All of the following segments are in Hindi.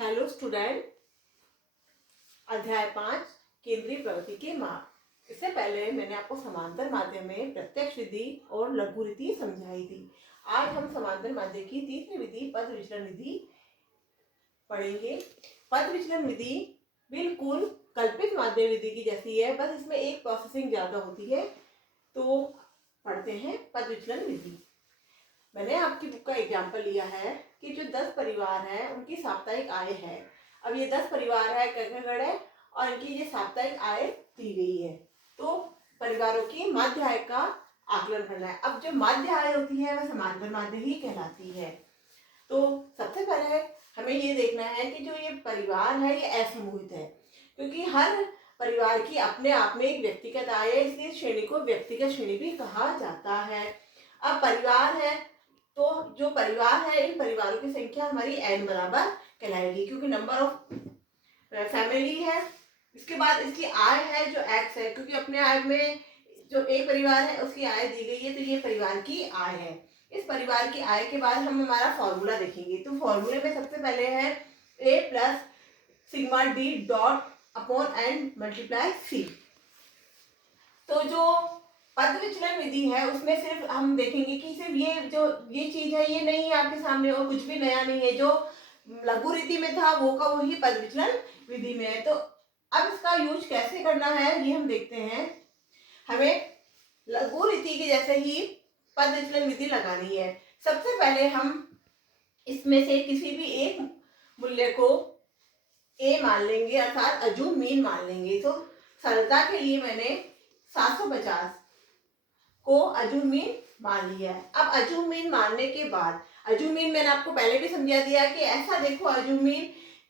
हेलो स्टूडेंट, अध्याय 5 केंद्रीय प्रवृत्ति के माप। इससे पहले मैंने आपको समांतर माध्य में प्रत्यक्ष विधि और लघु रीति समझाई थी। आज हम समांतर माध्य की तीसरी विधि पद विचलन विधि पढ़ेंगे। पद विचलन विधि बिल्कुल कल्पित माध्य विधि की जैसी है, बस इसमें एक प्रोसेसिंग ज्यादा होती है। तो पढ़ते हैं पद विचलन विधि। मैंने आपकी बुक का एग्जाम्पल लिया है कि जो 10 परिवार हैं उनकी साप्ताहिक आय है। अब ये 10 परिवार है, कगड़ है, और इनकी ये साप्ताहिक आय दी गई है। तो परिवारों की माध्य आय का आकलन करना है। अब जो माध्य आय होती है वह समांतर माध्य ही कहलाती है। तो सबसे पहले हमें ये देखना है कि जो ये परिवार है ये असमूहित है, क्योंकि हर परिवार की अपने आप में एक व्यक्तिगत आय है, इसलिए श्रेणी को व्यक्तिगत श्रेणी भी कहा जाता है। अब परिवार है तो जो परिवार है इन परिवारों की संख्या हमारी n बराबर कहलाएगी, क्योंकि नंबर ऑफ फैमिली है। इसके बाद इसकी आय है जो x है, क्योंकि अपने आय में जो एक परिवार है उसकी आय दी गई है, तो ये परिवार की आय है। इस परिवार की आय के बाद हम हमारा फॉर्मूला देखेंगे। तो फॉर्मूले में सबसे पहले है a plus sigma D dot upon n multiply c। तो जो पद विचलन विधि है उसमें सिर्फ हम देखेंगे कि सिर्फ ये चीज है, ये नहीं है आपके सामने और कुछ भी नया नहीं है। जो लघु रीति में था वो का वही पद विचलन विधि में है। तो अब इसका यूज कैसे करना है ये हम देखते हैं। हमें लघु रीति के जैसे ही पद विचलन विधि लगानी है। सबसे पहले हम इसमें से किसी भी एक मूल्य को a मान लेंगे, अर्थात अजूम मीन मान लेंगे। तो सरलता के लिए मैंने 750 को अजूम मीन मान लिया है। अब अजूम मीन मानने के बाद, अजूम मीन मैंने आपको पहले भी समझा दिया कि ऐसा देखो अजूम मीन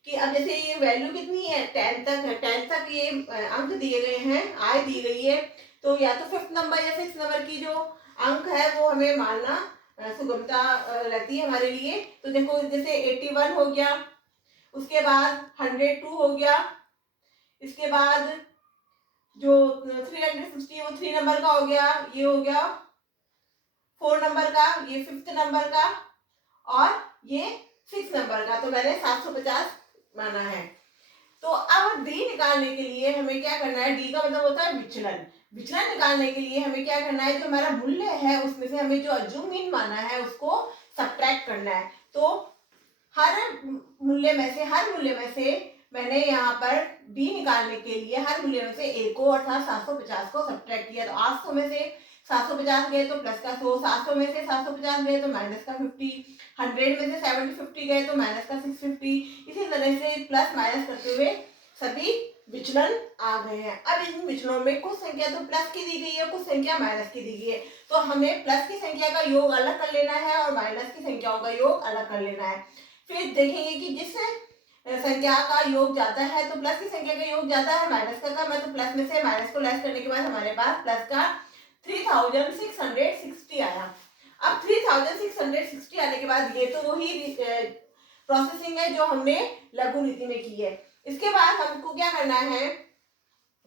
कि अब जैसे ये वैल्यू कितनी है 10 तक है, 10 तक ये अंक दिए गए हैं, आय दी गई है। तो या तो 5th नंबर या 6th नंबर की जो अंक है वो हमें मानना सुगमता रहती है हमारे लिए। तो देखो जैसे 81 हो गया, उसके बाद 102 हो गया, इसके बाद जो 360 है वो 3 नंबर का हो गया, ये हो गया 4 नंबर का, ये 5th नंबर का, और ये 6 नंबर का। तो मैंने 750 माना है। तो अब डी निकालने के लिए हमें क्या करना है, डी का मतलब होता है विचलन। विचलन निकालने के लिए हमें क्या करना है, जो हमारा मूल्य है उसमें से हमें जो अजूम मीन माना है उसको सब्ट्रैक्ट करना है। तो हर मूल्य में से मैंने यहाँ पर डी निकालने के लिए हर मूल्य में से ए को अर्थात 750 को सब्ट्रैक्ट किया। तो 800 में से 750 गए तो प्लस का 100, 700 में से 750 गए तो माइनस का 50, 100 में से 750 गए तो माइनस का 650। इसी तरह से प्लस माइनस करते हुए सभी विचलन आ गए हैं। अब इन विचलनों में कुछ संख्या तो प्लस की दी गई है, कुछ संख्या माइनस की दी गई है। तो हमें प्लस की संख्या का योग अलग कर लेना है और माइनस की संख्याओं का योग अलग कर लेना है। फिर देखेंगे कि जिस संख्या का योग जाता है तो प्लस की संख्या का योग जाता है माइनस का कम है, तो प्लस में से माइनस को लेस करने के बाद हमारे पास प्लस का 3660 आया। अब 3660 आने के बाद ये तो वही प्रोसेसिंग है जो हमने लघु रीति में की है। इसके बाद हमको क्या करना है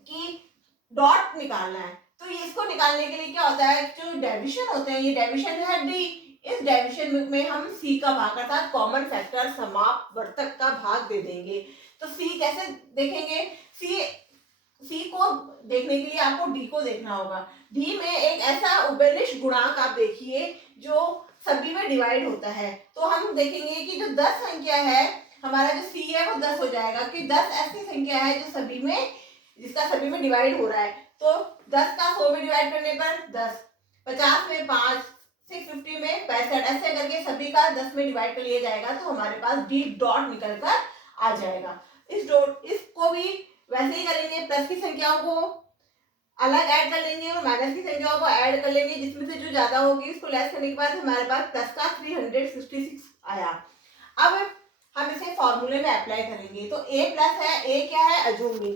कि डॉट निकालना है। तो ये इसको निकालने के लिए क्या होता है, जो डेविशन होते हैं, ये डेविशन है डी। इस डेविशन में हम सी का भाग अर्थात कॉमन फैक्टर समापवर्तक का भाग दे देंगे। तो सी कैसे देखेंगे, सी को देखने के लिए आपको डी को देखना होगा। डी में एक ऐसा उभयनिष्ठ गुणांक आप देखिए जो सभी में डिवाइड होता है। तो हम देखेंगे कि जो 10 संख्या है, हमारा जो सी है वो 10 हो जाएगा, कि 10 ऐसी संख्या है जो जिसका सभी में डिवाइड हो रहा है। तो 10 का 100 में डिवाइड करने पर 10, 50 में 5, 650 में 65, ऐसे करके सभी का 10 में डिवाइड कर लिया जाएगा। तो हमारे पास डी डॉट निकल कर आ जाएगा। इसको भी वैसे ही करेंगे, प्लस की संख्याओं को अलग ऐड कर लेंगे और माइनस की संख्याओं को ऐड कर लेंगे, जिसमें से जो ज्यादा होगी उसको लेस करने के बाद हमारे पास प्लस का 366 आया। अब हम इसे फॉर्मूले में अप्लाई करेंगे। तो a प्लस है, a क्या है, अजूम मीन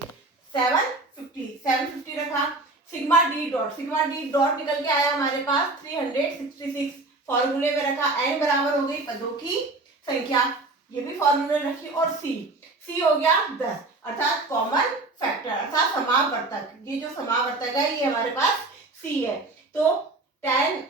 750 रखा, सिग्मा डी डॉट निकल के आया हमारे पास 366। फॉर्मूले में रखा, n बराबर हो गई पदों की संख्या, ये भी फॉर्मूले रखी, और c हो गया 10 अर्थात कॉमन फैक्टर अर्थात समापवर्तक। ये जो समापवर्तक है ये हमारे पास c है। तो 10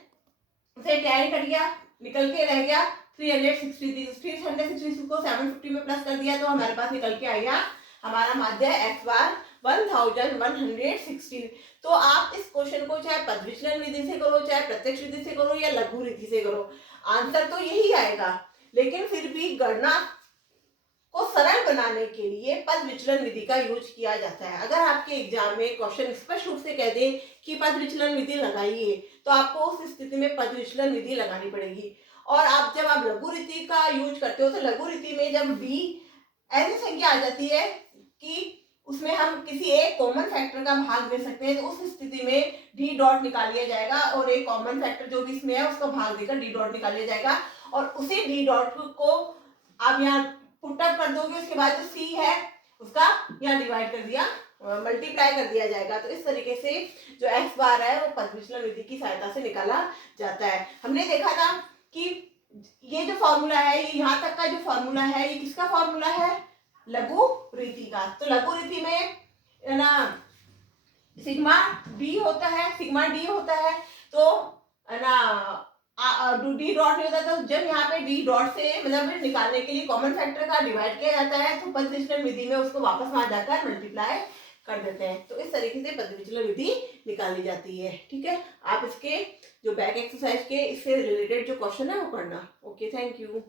से 10 कट गया, निकल के रह गया 360 को 750 में प्लस कर दिया तो हमारे पास निकल के आएगा हमारा माध्य है x बार 1160। तो आप इस क्वेश्चन को चाहे पद विचलन विधि से करो, चाहे प्रत्यक्ष विधि से करो या लघु रीति से करो, आंसर तो यही आएगा। लेकिन फिर भी गणना को सरल बनाने के लिए पद विचलन विधि का यूज किया जाता है। अगर आपके एग्जाम में क्वेश्चन स्पष्ट रूप से कह दे कि पद विचलन विधि लगाइए, तो आपको उस स्थिति में पद विचलन विधि लगानी पड़ेगी। और जब आप लघु रीति का यूज करते हो तो लघु रीति में जब डी ऐसी संख्या आ जाती है कि उसमें हम किसी एक कॉमन फैक्टर का भाग दे सकते हैं, तो उस स्थिति में डी डॉट निकाल लिया जाएगा और एक कॉमन फैक्टर जो भी इसमें है उसका भाग देकर डी डॉट निकाल लिया जाएगा और उसी डी डॉट को आप यहाँ पुट अप कर दोगे। उसके बाद जो सी है उसका यहाँ डिवाइड कर दिया, मल्टीप्लाई कर दिया जाएगा। तो इस तरीके से जो एक्स बार है वो पद विचलन विधि की सहायता से निकाला जाता है। हमने देखा था कि ये जो फॉर्मूला है, ये यहाँ तक का जो फॉर्मूला है, ये किसका फॉर्मूला है? लघु रीति का। तो लघु रीति में ना सिग्मा डी होता है, तो ना डी डॉट नहीं होता। तो जब यहाँ पे डी डॉट से मतलब निकालने के लिए कॉमन फैक्टर का डिवाइड किया जाता है, तो पद विचलन विधि में उसको वापस वहां जाकर मल्टीप्लाई कर देते हैं। तो इस तरीके से पद विचलन विधि निकाली जाती है। ठीक है, आप इसके जो बैक एक्सरसाइज के इससे रिलेटेड जो क्वेश्चन है वो करना। Okay, thank you.